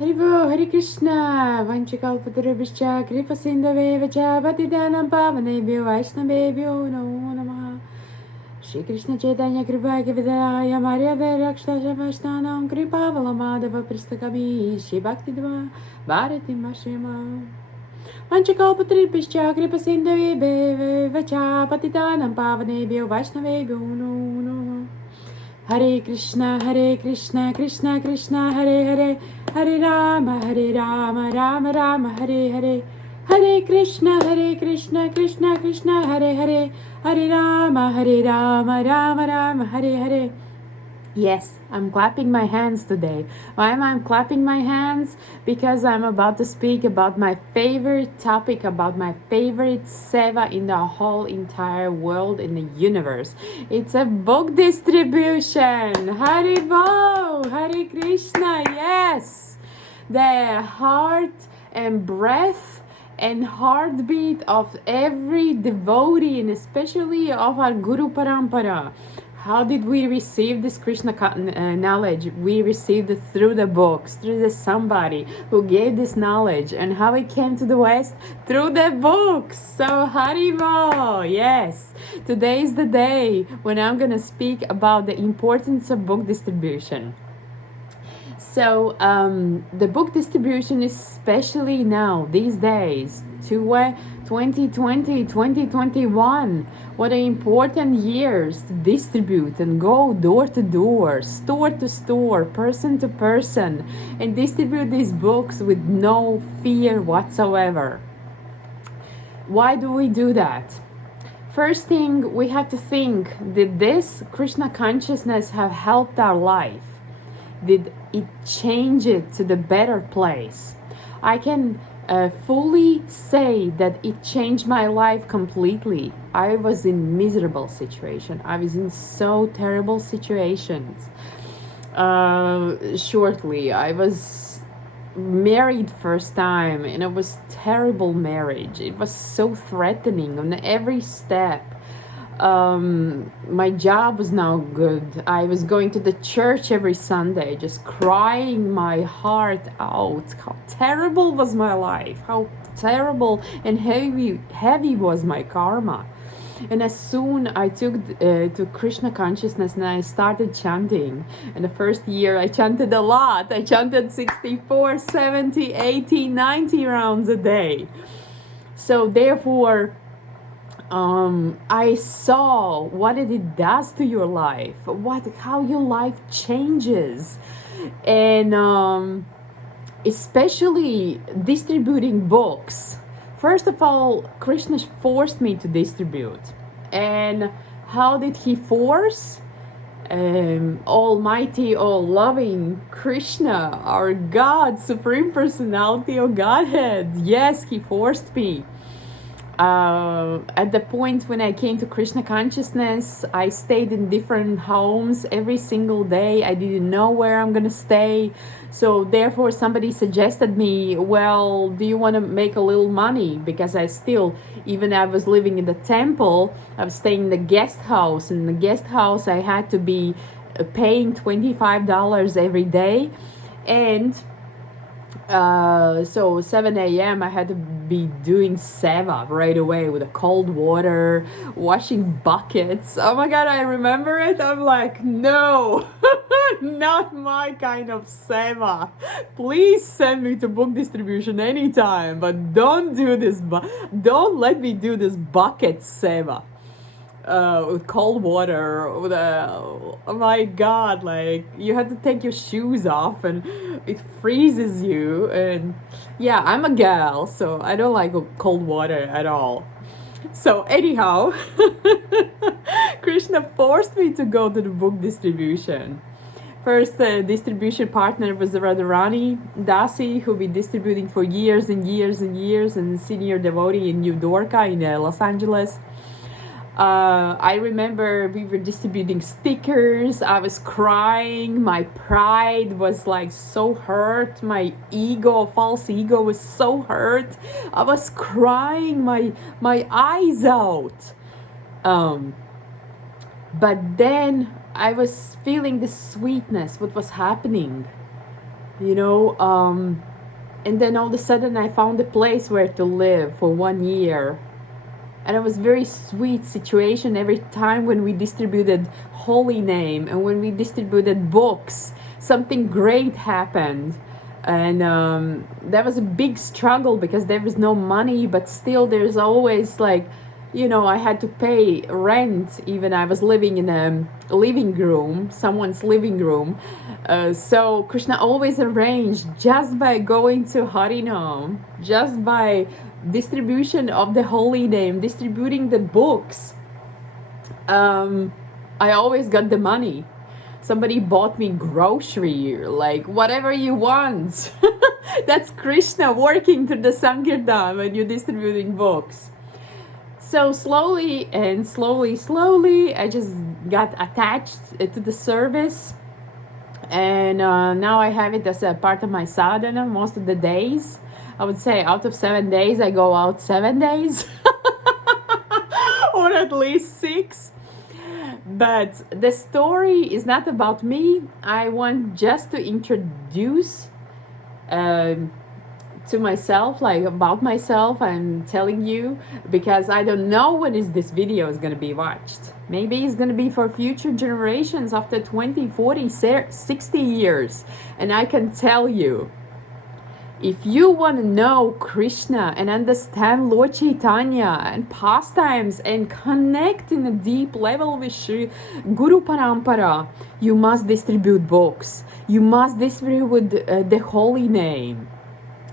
Haribo, Hare Krishna, Vanchakalpatarabhishcha, Kripa Sindhavevacha, Bhatidanam Pavanebhyo, Vaishnavebhyo, Namo Namaha. Shri Krishna Chaitanya Kripa Kavidaya, Maria Verakshtasha Vaishnanam, Kripa Valamadava Pristakami, Shri Bhakti Dva, Bharati Mashima. Vanchakalpatarabhishcha, Kripa Sindhavevacha, Bhatidanam Pavanebhyo, Vaishnavebhyo, Namo Namaha. Hare Krishna, Krishna Krishna, Hare Hare, Hare Rama, Rama Rama, Hare Hare. Hare Krishna, Krishna Krishna, Hare Hare, Hare Rama, Rama Rama, Hare Hare. Yes, I'm clapping my hands today. Why am I clapping my hands? Because I'm about to speak about my favorite topic, about my favorite seva in the whole entire world, in the universe. It's a book distribution. Haribo, Hare Krishna, yes. The heart and breath and heartbeat of every devotee, and especially of our Guru Parampara. How did we receive this Krishna knowledge? We received it through the books, through the somebody who gave this knowledge, and how it came to the West through the books. So Haribo, yes. Today is the day when I'm gonna speak about the importance of book distribution. So the book distribution, especially now, these days, to 2020, 2021, what an important years to distribute and go door to door, store to store, person to person, and distribute these books with no fear whatsoever. Why do we do that? First thing, we have to think, did this Krishna consciousness have helped our life? Did it change it to the better place? I can fully say that it changed my life completely. I was in miserable situation. I was in so terrible situations. Shortly, I was married first time, and it was terrible marriage. It was so threatening on every step. My job was not good. I was going to the church every Sunday, just crying my heart out. How terrible was my life. How terrible and heavy was my karma. And as soon I took to Krishna consciousness and I started chanting. In the first year I chanted a lot. I chanted 64, 70, 80, 90 rounds a day. So therefore, I saw what it does to your life, how your life changes, and especially distributing books. First of all, Krishna forced me to distribute, and how did he force? Almighty, all loving Krishna, our God, Supreme Personality of Godhead. Yes, he forced me. At the point when I came to Krishna consciousness, I stayed in different homes every single day. I didn't know where I'm gonna stay. So therefore somebody suggested me, well, do you want to make a little money? Because I still, even I was living in the temple, I was staying in the guest house. In the guest house I had to be paying $25 every day. And so 7 a.m. I had to be doing seva right away with the cold water, washing buckets. Oh my god, I remember it. I'm like, no, not my kind of seva. Please send me to book distribution anytime, but don't do this. Don't let me do this bucket seva. With cold water, with oh my god, like you had to take your shoes off and it freezes you. And yeah, I'm a gal, so I don't like cold water at all. So anyhow, Krishna forced me to go to the book distribution. First distribution partner was Radharani Dasi, who been distributing for years and years and years, and senior devotee in New Dorka in Los Angeles. I remember we were distributing stickers. I was crying. My pride was like so hurt. My ego, false ego, was so hurt. I was crying my eyes out. But then I was feeling the sweetness, what was happening. you know. And then all of a sudden I found a place where to live for 1 year. And it was very sweet situation every time when we distributed holy name and when we distributed books, something great happened. And that was a big struggle because there was no money, but still there's always like, you know, I had to pay rent. Even I was living in a living room, someone's living room. So Krishna always arranged just by going to Harinam, just by distribution of the holy name, distributing the books. I always got the money. Somebody bought me grocery, like whatever you want. That's Krishna working through the Sankirtan when you're distributing books. So slowly, I just got attached to the service. And now I have it as a part of my sadhana most of the days. I would say out of 7 days, I go out 7 days. Or at least 6. But the story is not about me. I want just to introduce to myself, like about myself. I'm telling you because I don't know when is this video is going to be watched. Maybe it's going to be for future generations after 20, 40, 60 years. And I can tell you, if you want to know Krishna and understand Lord Chaitanya and pastimes and connect in a deep level with Shri Guru Parampara, you must distribute books. You must distribute the holy name.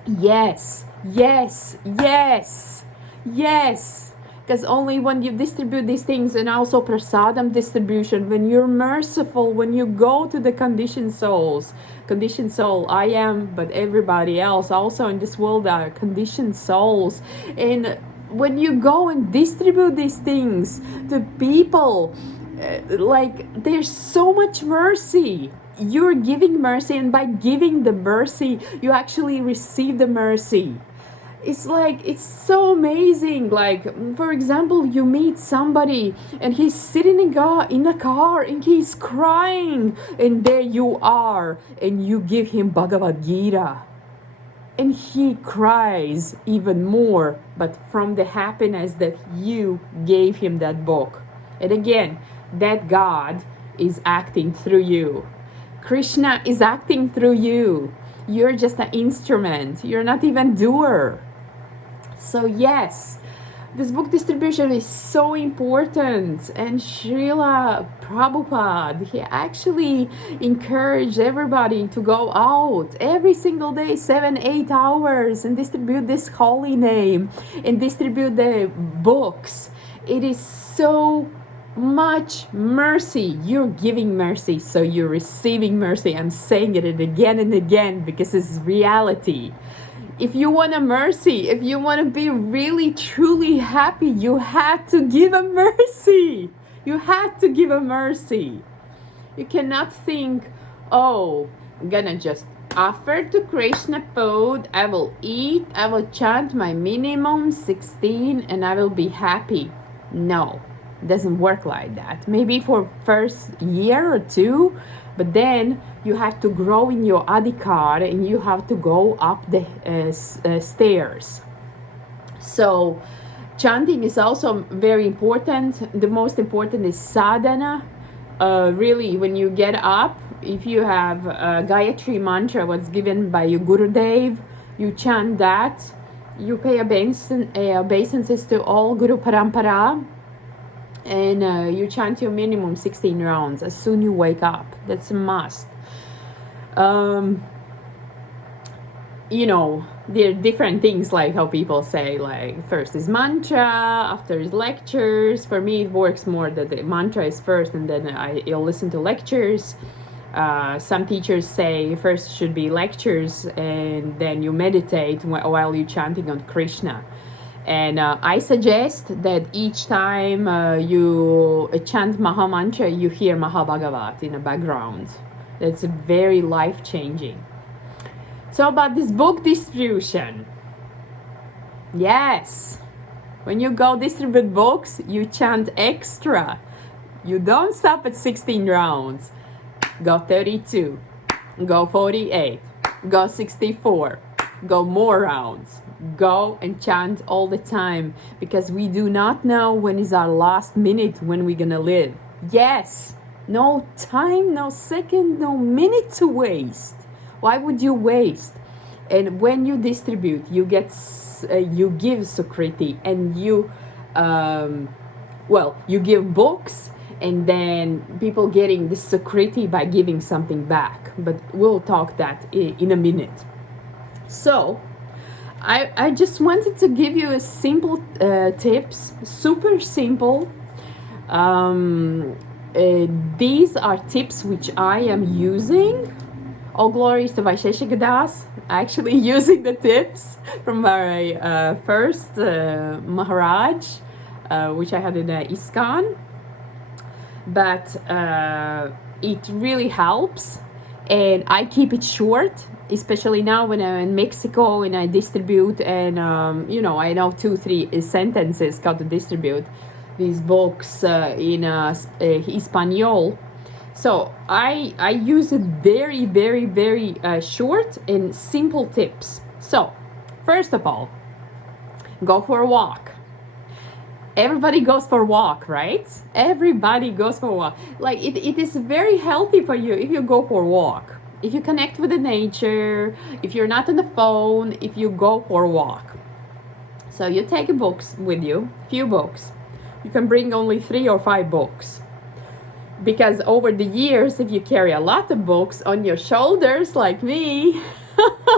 Yes, yes, yes, yes. Because only when you distribute these things, and also prasadam distribution, when you're merciful, when you go to the conditioned soul, I am, but everybody else also in this world are conditioned souls. And when you go and distribute these things to people, like there's so much mercy. You're giving mercy, and by giving the mercy, you actually receive the mercy. It's like, it's so amazing. Like, for example, you meet somebody and he's sitting in a car and he's crying, and there you are and you give him Bhagavad Gita and he cries even more, but from the happiness that you gave him that book. And again, that God is acting through you. Krishna is acting through you. You're just an instrument. You're not even doer. So yes, this book distribution is so important. And Srila Prabhupada, he actually encouraged everybody to go out every single day, 7-8 hours, and distribute this holy name and distribute the books. It is so much mercy. You're giving mercy, so you're receiving mercy. I'm saying it again and again because it's reality. If you want a mercy, if you want to be really truly happy, you had to give a mercy. You had to give a mercy. You cannot think, oh, I'm gonna just offer to Krishna food, I will eat, I will chant my minimum 16 and I will be happy. No. Doesn't work like that. Maybe for first year or 2, but then you have to grow in your adhikar and you have to go up the stairs. So chanting is also very important. The most important is sadhana. Really, when you get up, if you have Gayatri mantra, what's given by your Gurudev, you chant that. You pay obeisances to all Guru Parampara. And you chant your minimum 16 rounds as soon you wake up. That's a must. You know, there are different things, like how people say, like first is mantra, after is lectures. For me, it works more that the mantra is first and then you'll listen to lectures. Some teachers say first should be lectures and then you meditate while you're chanting on Krishna. And I suggest that each time you chant Maha Mantra, you hear Mahabhagavat in the background. That's very life-changing. So about this book distribution. Yes, when you go distribute books, you chant extra. You don't stop at 16 rounds. Go 32, go 48, Go 64. Go more rounds. Go and chant all the time, because we do not know when is our last minute when we're gonna live. Yes, no time, no second, no minute to waste. Why would you waste? And when you distribute, you get, you give Sukriti, and you, you give books, and then people getting the Sukriti by giving something back. But we'll talk that in a minute. So, I just wanted to give you a simple tips, super simple. These are tips which I am using. All glories to Vaisheshika Das, actually using the tips from my first Maharaj, which I had in ISKCON. But it really helps, and I keep it short, especially now when I'm in Mexico and I distribute, and I know 2-3 sentences how to distribute these books in Espanol. So I use it very, very, very short and simple tips. So first of all, go for a walk. Everybody goes for a walk, right? Everybody goes for a walk. Like it is very healthy for you if you go for a walk. If you connect with the nature, if you're not on the phone, if you go for a walk. So you take books with you, few books. You can bring only 3 or 5 books. Because over the years, if you carry a lot of books on your shoulders like me,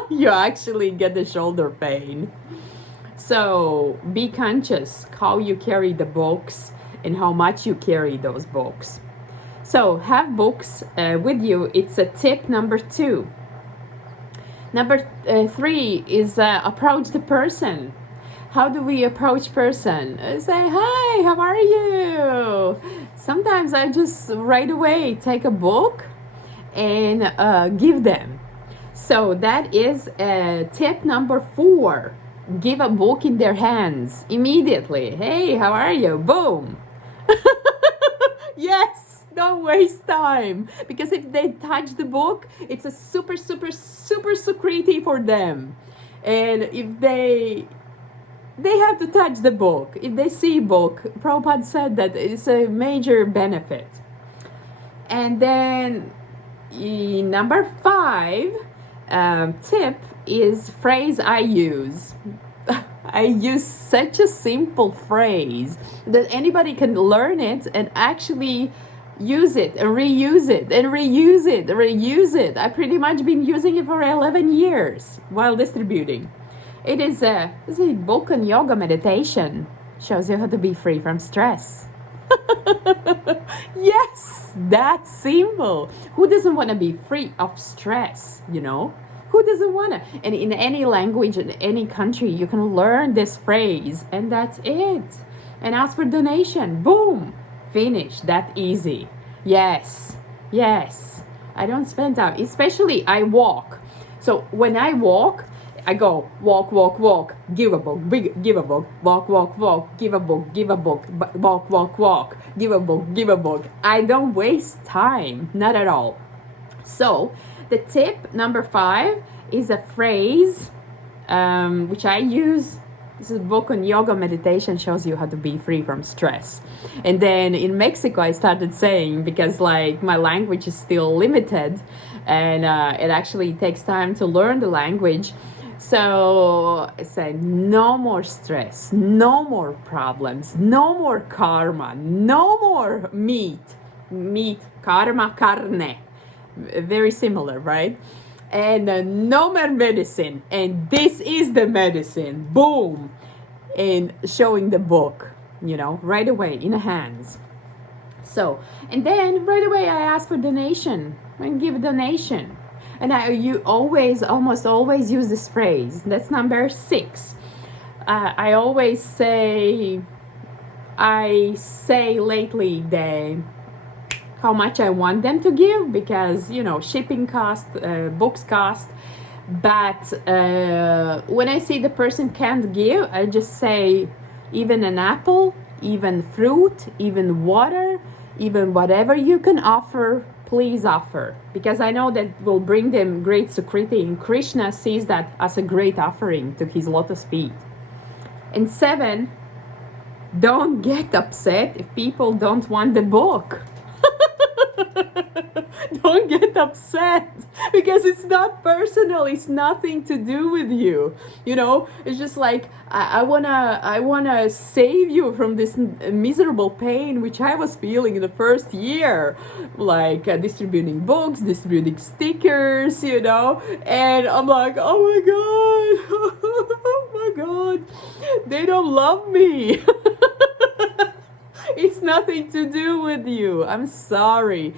you actually get the shoulder pain. So be conscious how you carry the books and how much you carry those books. So have books with you. It's a tip number 2. Number 3 is approach the person. How do we approach person? Say, hi, how are you? Sometimes I just right away take a book and give them. So that is tip number 4. Give a book in their hands immediately. Hey, how are you? Boom. Yes, don't waste time. Because if they touch the book, it's a super, super, super Sukriti for them. And if they have to touch the book. If they see book, Prabhupada said that it's a major benefit. And then number 5 tip is phrase I use. I use such a simple phrase that anybody can learn it and actually use it and reuse it and reuse it, reuse it. I've pretty much been using it for 11 years while distributing. It is a book on yoga meditation. Shows you how to be free from stress. Yes, that's simple. Who doesn't want to be free of stress, Who doesn't want to? And in any language, in any country, you can learn this phrase, and that's it. And ask for donation. Boom. Finish. That easy. Yes. I don't spend time. Especially I walk. So when I walk, I go walk, give a book, give a book, walk, give a book, walk, give a book. I don't waste time, not at all. So the tip number 5 is a phrase which I use. This is a book on yoga meditation, shows you how to be free from stress. And then in Mexico, I started saying, because my language is still limited, and it actually takes time to learn the language. So I said, no more stress, no more problems, no more karma, no more meat, karma, carne. Very similar, right? And no more medicine. And this is the medicine. Boom. And showing the book, right away in the hands. So, and then right away I ask for donation and give a donation. And almost always use this phrase. That's number 6. I always say lately how much I want them to give, because, shipping cost, books cost. But when I see the person can't give, I just say even an apple, even fruit, even water, even whatever you can offer, please offer, because I know that will bring them great sukriti, and Krishna sees that as a great offering to his lotus feet. And 7, don't get upset if people don't want the book. Don't get upset, because it's not personal. It's nothing to do with you. You know, it's just like I wanna save you from this miserable pain which I was feeling in the first year, like distributing books, distributing stickers, you know. And I'm like, oh my god, oh my god, they don't love me. It's nothing to do with you. I'm sorry.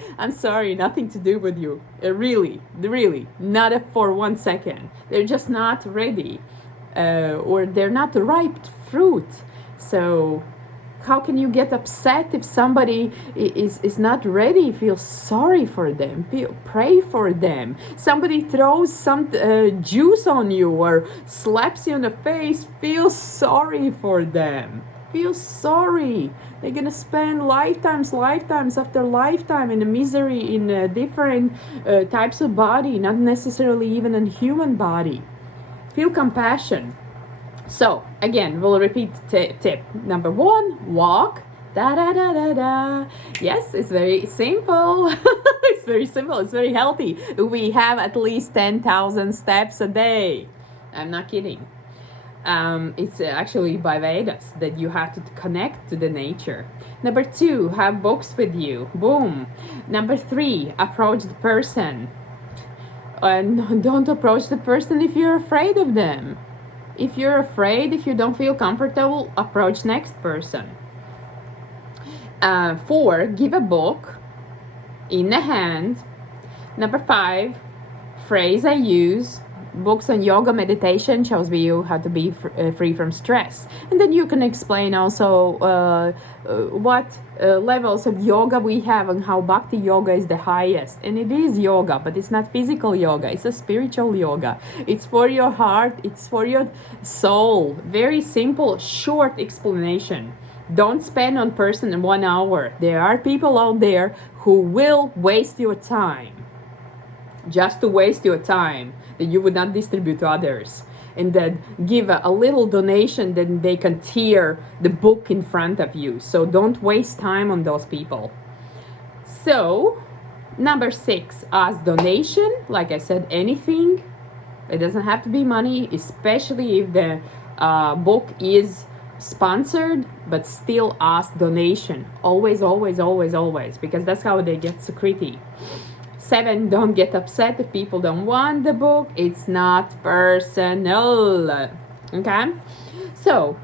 Nothing to do with you. Really, not for 1 second. They're just not ready, or they're not the ripe fruit. So how can you get upset if somebody is not ready? Feel sorry for them. Pray for them. Somebody throws some juice on you or slaps you in the face. Feel sorry for them. Feel sorry. They're gonna spend lifetimes after lifetime in a misery in different types of body, not necessarily even a human body. Feel compassion. So again, we'll repeat tip number 1: walk. Da da da da da. Yes, it's very simple. It's very simple. It's very healthy. We have at least 10,000 steps a day. I'm not kidding. It's actually by Vedas that you have to connect to the nature. Number 2, have books with you. Boom. Number 3, approach the person. And don't approach the person if you're afraid of them. If you're afraid, if you don't feel comfortable, approach next person. 4, give a book in the hand. Number 5, phrase I use. Books on yoga meditation shows you how to be free from stress. And then you can explain also what levels of yoga we have and how bhakti yoga is the highest. And it is yoga, but it's not physical yoga. It's a spiritual yoga. It's for your heart. It's for your soul. Very simple, short explanation. Don't spend on person 1 hour. There are people out there who will waste your time. Just to waste your time that you would not distribute to others, and then give a little donation, then they can tear the book in front of you. So don't waste time on those people. So number 6, ask donation. Like I said, anything. It doesn't have to be money, especially if the book is sponsored, but still ask donation. Always, because that's how they get sukriti. 7, don't get upset if people don't want the book. It's not personal. Okay? So,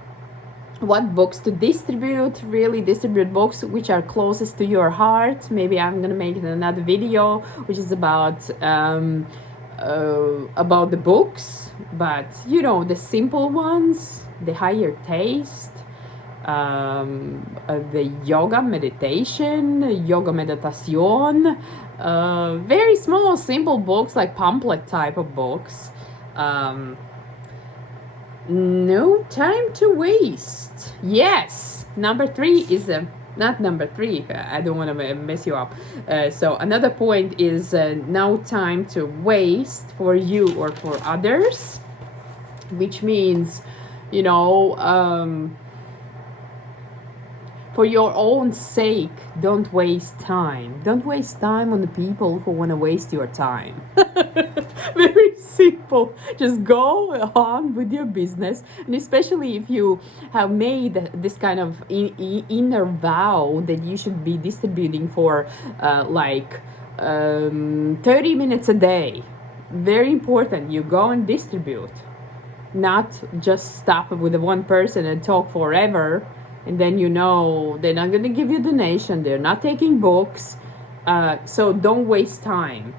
what books to distribute? Really distribute books which are closest to your heart. Maybe I'm gonna make another video which is about the books, but you know, the simple ones, the higher taste. The yoga meditation, yoga meditation, very small, simple books like pamphlet type of books. No time to waste. Yes, number 3 is not number 3. I don't want to mess you up. So another point is no time to waste for you or for others, which means, you know, for your own sake, don't waste time. Don't waste time on the people who want to waste your time. Very simple. Just go on with your business. And especially if you have made this kind of inner vow that you should be distributing for 30 minutes a day. Very important. You go and distribute. Not just stop with one person and talk forever. And then, you know, they're not going to give you donation. They're not taking books. So don't waste time.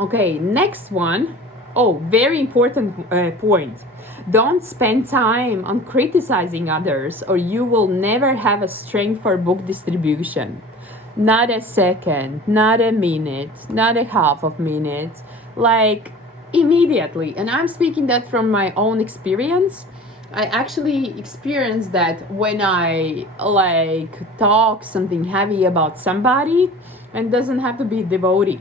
Okay, next one. Oh, very important point. Don't spend time on criticizing others, or you will never have a strength for book distribution. Not a second, not a minute, not a half of minute. Like, immediately. And I'm speaking that from my own experience. I actually experienced that when I talk something heavy about somebody, and doesn't have to be devotee.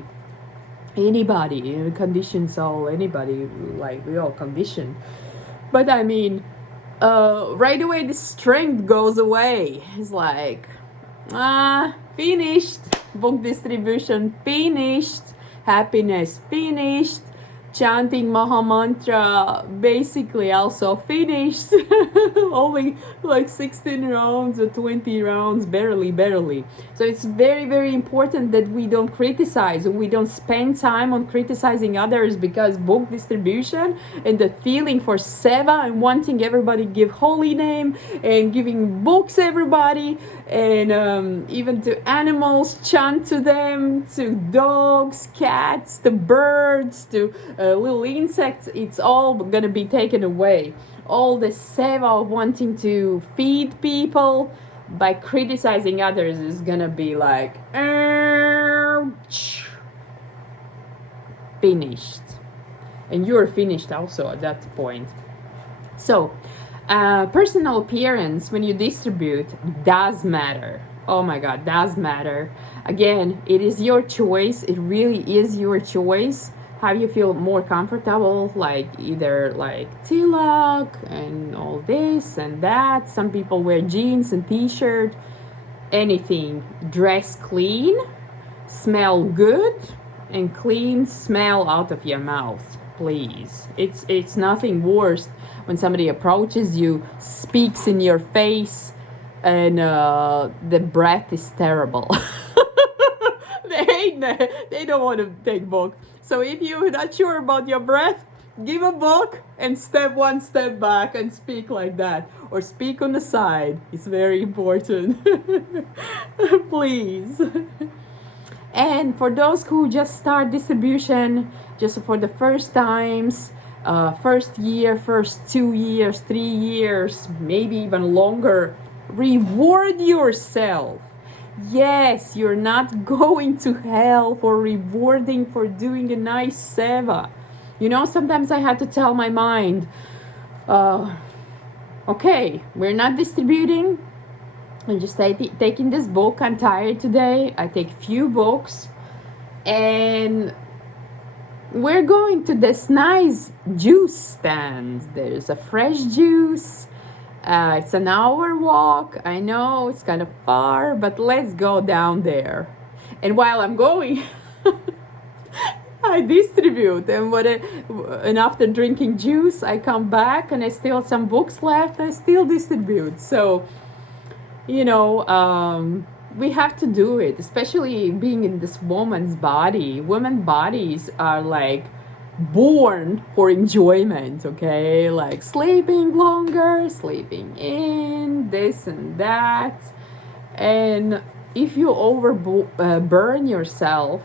Anybody, conditioned soul, anybody, like we all conditioned. But I mean, right away the strength goes away. It's like, finished. Book distribution finished. Happiness finished. Chanting Maha Mantra basically also finished. Only like 16 rounds or 20 rounds, barely. So it's very, very important that we don't criticize, we don't spend time on criticizing others, because book distribution and the feeling for seva and wanting everybody give holy name and giving books everybody, and even to animals, chant to them, to dogs, cats, to birds, to little insects, it's all gonna be taken away. All the seva of wanting to feed people by criticizing others is gonna be like finished, and you're finished also at that point. So personal appearance when you distribute does matter. Oh my god, does matter. Again, it is your choice. It really is your choice how you feel more comfortable, like either like tilak and all this and that. Some people wear jeans and t-shirt, anything. Dress clean, smell good, and clean smell out of your mouth, please. It's nothing worse when somebody approaches you, speaks in your face, and the breath is terrible. They don't want to take book. So if you're not sure about your breath, give a book and step one step back and speak like that, or speak on the side. It's very important. Please. And for those who just start distribution just for the first times, first year, first 2 years, 3 years, maybe even longer, reward yourself. Yes, you're not going to hell for rewarding for doing a nice seva. You know, sometimes I had to tell my mind, okay, we're not distributing. I'm just taking this book. I'm tired today. I take few books, and we're going to this nice juice stand. There's a fresh juice. It's an hour walk. I know it's kind of far, but let's go down there. And while I'm going, I distribute. And after drinking juice, I come back and I still have some books left. I still distribute. So, you know, we have to do it, especially being in this woman's body. Women bodies are like born for enjoyment, okay? Like sleeping longer, sleeping in, this and that. And if you burn yourself,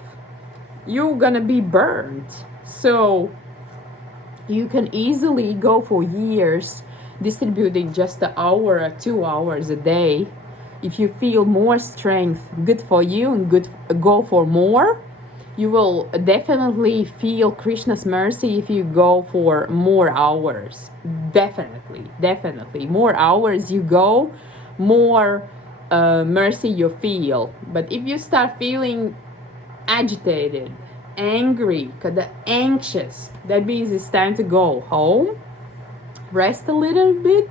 you're gonna be burnt. So you can easily go for years distributing just an hour or 2 hours a day. If you feel more strength, good for you, and go for more. You will definitely feel Krishna's mercy if you go for more hours. Definitely. More hours you go, more mercy you feel. But if you start feeling agitated, angry, anxious, that means it's time to go home, rest a little bit,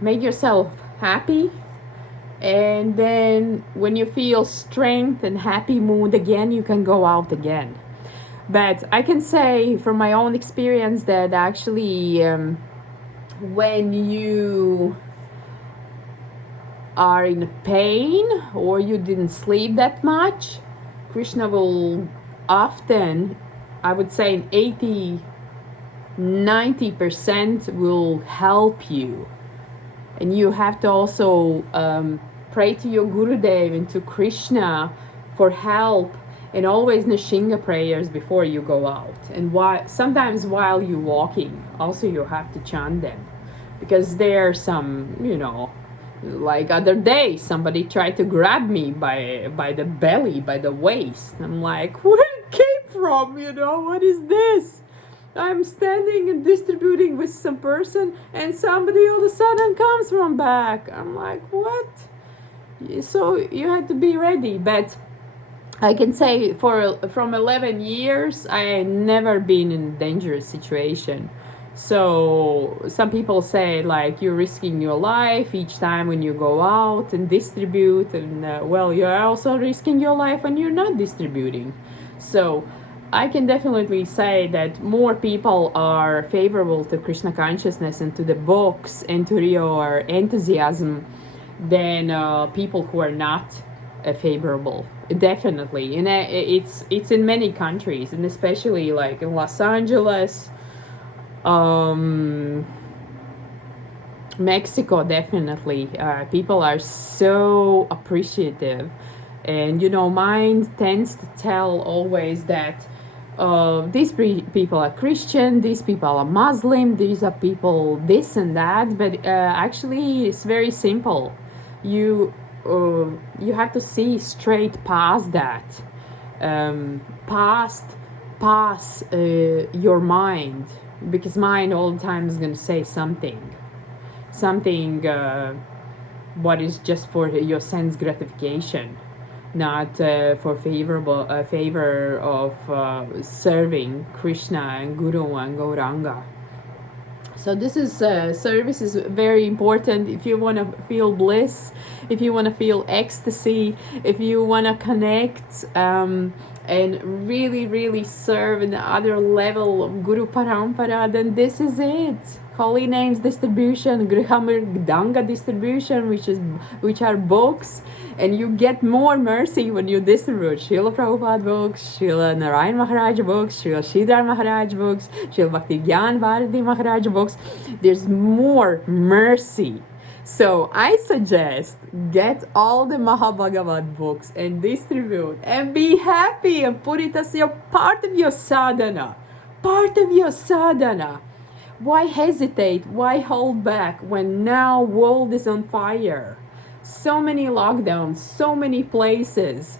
make yourself happy. And then when you feel strength and happy mood again, you can go out again. But I can say from my own experience that actually when you are in pain or you didn't sleep that much, Krishna will often, I would say 80-90% will help you. And you have to also pray to your Gurudev and to Krishna for help, and always Nishinga prayers before you go out. And sometimes while you're walking, also you have to chant them. Because there are some, you know, like other day, somebody tried to grab me by the belly, by the waist. I'm like, where it came from, you know, what is this? I'm standing and distributing with some person, and somebody all of a sudden comes from back. I'm like, what? So you had to be ready. But I can say from 11 years, I never been in a dangerous situation. So some people say like you're risking your life each time when you go out and distribute, and well, you're also risking your life when you're not distributing. So I can definitely say that more people are favorable to Krishna consciousness and to the books and to your enthusiasm than people who are not favorable. Definitely, and it's in many countries, and especially like in Los Angeles, um, Mexico. Definitely, people are so appreciative, and mind tends to tell always that these people are Christian, these people are Muslim, these are people this and that, but actually it's very simple. You have to see straight past that, pass your mind, because mind all the time is going to say something what is just for your sense gratification, not for favor of serving Krishna and Guru and Gauranga. So this is service is very important if you want to feel bliss, if you want to feel ecstasy, if you want to connect and really serve in the other level of Guru Parampara, then this is it. Holy names distribution, Grihamir distribution, which are books, and you get more mercy when you distribute Srila Prabhupada books, Srila Narayan Maharaj books, Srila Sridhar Maharaj books, Srila Bhakti Gyan Bharati Maharaj books. There's more mercy. So I suggest get all the Mahabhagavad books and distribute and be happy and put it as your part of your sadhana. Part of your sadhana. Why hesitate? Why hold back when now world is on fire? So many lockdowns, so many places.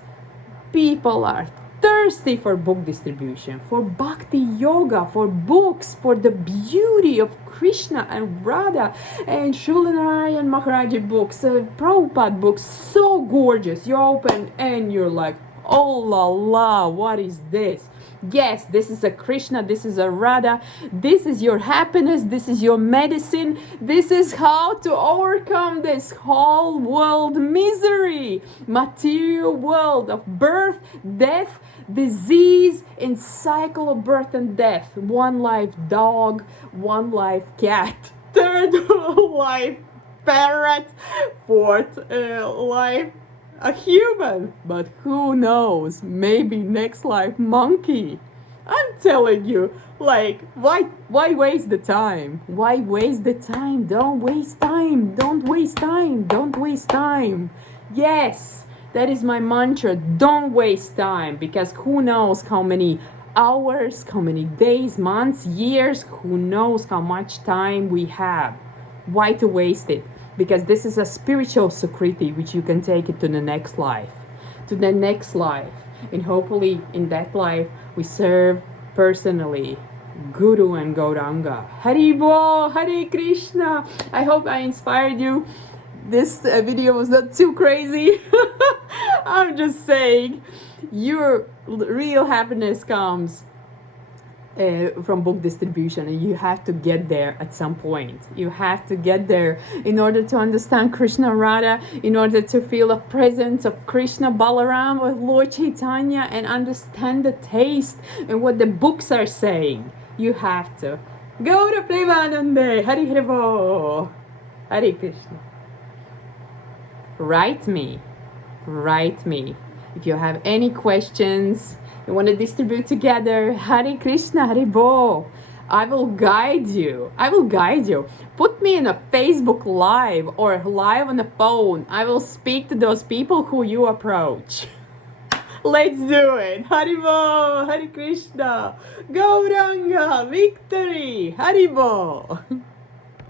People are thirsty for book distribution, for bhakti yoga, for books, for the beauty of Krishna and Radha and Srila Narayan Maharaj books, Prabhupada books, so gorgeous. You open and you're like, oh la la, what is this? Yes, this is a Krishna, this is a Radha, this is your happiness, this is your medicine, this is how to overcome this whole world misery, material world of birth, death, disease, and cycle of birth and death. One life dog, one life cat, third life parrot, fourth life a human, but who knows, maybe next life monkey. I'm telling you, like, why waste the time? Why waste the time? Don't waste time. Don't waste time. Don't waste time. Yes, that is my mantra. Don't waste time, because who knows how many hours, how many days, months, years, who knows how much time we have. Why to waste it? Because this is a spiritual sukriti which you can take it to the next life. And hopefully in that life we serve personally Guru and Gauranga. Hari Bo, Hare Krishna. I hope I inspired you. This video was not too crazy. I'm just saying, your real happiness comes from book distribution, and you have to get there at some point. You have to get there in order to understand Krishna Radha, in order to feel the presence of Krishna Balaram with Lord Chaitanya, and understand the taste and what the books are saying. You have to. Gaura Premanande, Hari Hari Bo, Hare Krishna. Write me. If you have any questions, you want to distribute together, Hare Krishna, Hare Bo. I will guide you. Put me in a Facebook live or live on the phone. I will speak to those people who you approach. Let's do it. Hare Bo, Hare Krishna. Gauranga, victory. Hare Bo.